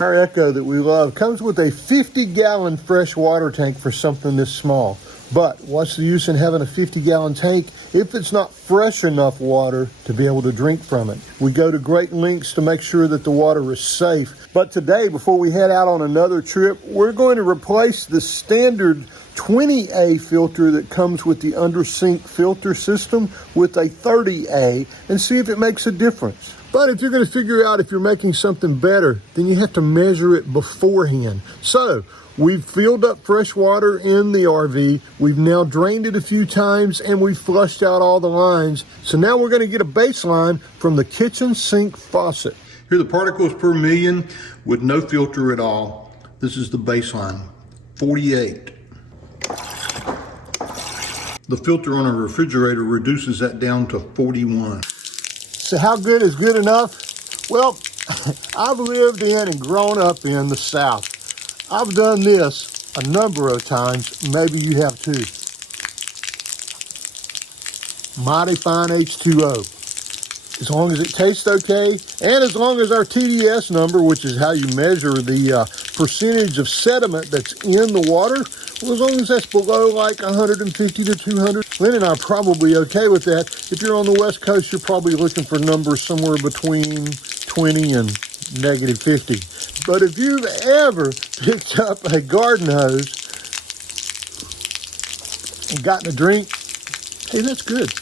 Our Echo that we love comes with a 50-gallon fresh water tank for something this small. But what's the use in having a 50-gallon tank if it's not fresh enough water to be able to drink from it? We go to great lengths to make sure that the water is safe. But today, before we head out on another trip, we're going to replace the standard 20A filter that comes with the under-sink filter system with a 30A and see if it makes a difference. But if you're going to figure out if you're making something better, then you have to measure it beforehand. So we've filled up fresh water in the RV. We've now drained it a few times and we've flushed out all the lines. So now we're going to get a baseline from the kitchen sink faucet. Here are the particles per million with no filter at all. This is the baseline, 48. The filter on a refrigerator reduces that down to 41. So how good is good enough? Well, I've lived in and grown up in the South. I've done this a number of times. Maybe you have too. Mighty fine H2O. As long as it tastes okay, and as long as our TDS number, which is how you measure the percentage of sediment that's in the water, well, as long as that's below like 150 to 200, Lynn and I are probably okay with that. If you're on the West Coast, you're probably looking for numbers somewhere between 20 and negative 50. But if you've ever picked up a garden hose and gotten a drink, hey, that's good.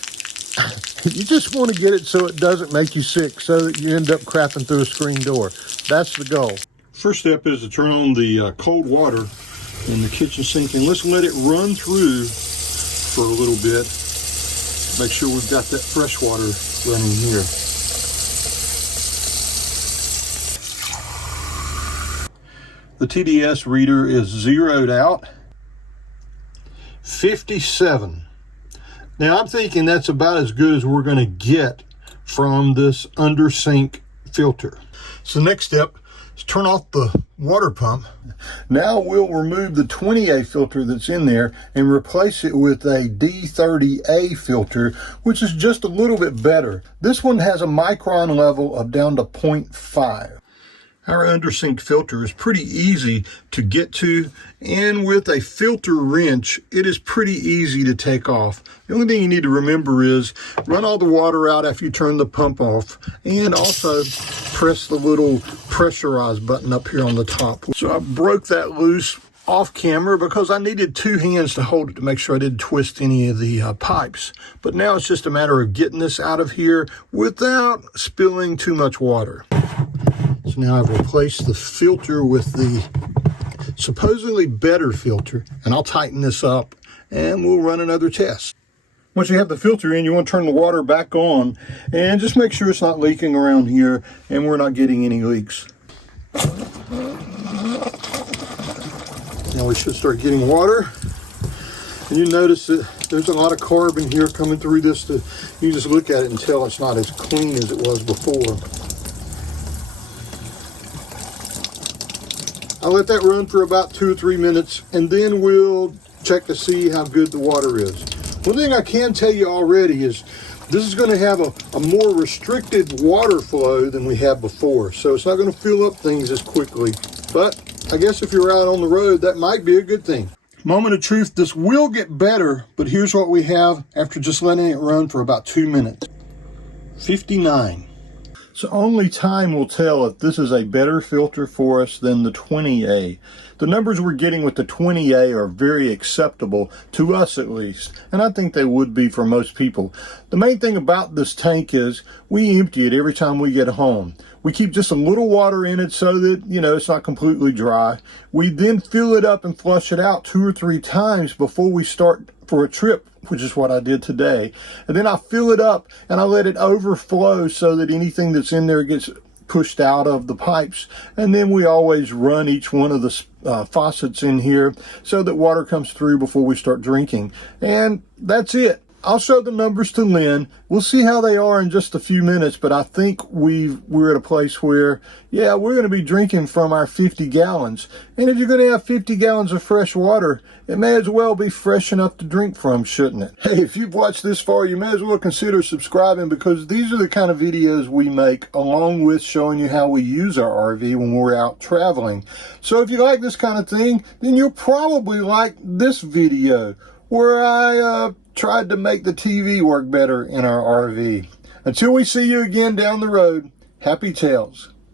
You just want to get it so it doesn't make you sick, so that you end up crapping through a screen door. That's the goal. First step is to turn on the cold water in the kitchen sink, and let's let it run through for a little bit. Make sure we've got that fresh water running here. The TDS reader is zeroed out. 57. Now I'm thinking that's about as good as we're going to get from this under sink filter. So next step is turn off the water pump. Now we'll remove the 20A filter that's in there and replace it with a D30A filter, which is just a little bit better. This one has a micron level of down to 0.5. Our undersink filter is pretty easy to get to, and with a filter wrench, it is pretty easy to take off. The only thing you need to remember is run all the water out after you turn the pump off, and also press the little pressurized button up here on the top. So I broke that loose off camera because I needed two hands to hold it to make sure I didn't twist any of the pipes. But now it's just a matter of getting this out of here without spilling too much water. So now I've replaced the filter with the supposedly better filter, and I'll tighten this up and we'll run another test. Once you have the filter in, you want to turn the water back on and just make sure it's not leaking around here and we're not getting any leaks. Now we should start getting water. And you notice that there's a lot of carbon here coming through this. You just look at it and tell it's not as clean as it was before. I'll let that run for about 2 or 3 minutes, and then we'll check to see how good the water is. One thing I can tell you already is this is going to have a more restricted water flow than we had before, so it's not going to fill up things as quickly. But I guess if you're out on the road, that might be a good thing. Moment of truth, this will get better, but here's what we have after just letting it run for about 2 minutes. 59. So only time will tell if this is a better filter for us than the 20A. The numbers we're getting with the 20A are very acceptable, to us at least, and I think they would be for most people. The main thing about this tank is we empty it every time we get home. We keep just a little water in it so that, it's not completely dry. We then fill it up and flush it out 2 or 3 times before we start for a trip, which is what I did today. And then I fill it up and I let it overflow so that anything that's in there gets pushed out of the pipes. And then we always run each one of the faucets in here so that water comes through before we start drinking. And that's it. I'll show the numbers to Lynn. We'll see how they are in just a few minutes, but I think we're at a place where, yeah, we're going to be drinking from our 50 gallons. And if you're going to have 50 gallons of fresh water, it may as well be fresh enough to drink from, shouldn't it? Hey, if you've watched this far, you may as well consider subscribing, because these are the kind of videos we make, along with showing you how we use our RV when we're out traveling. So if you like this kind of thing, then you'll probably like this video where I tried to make the TV work better in our RV. Until we see you again down the road, happy trails.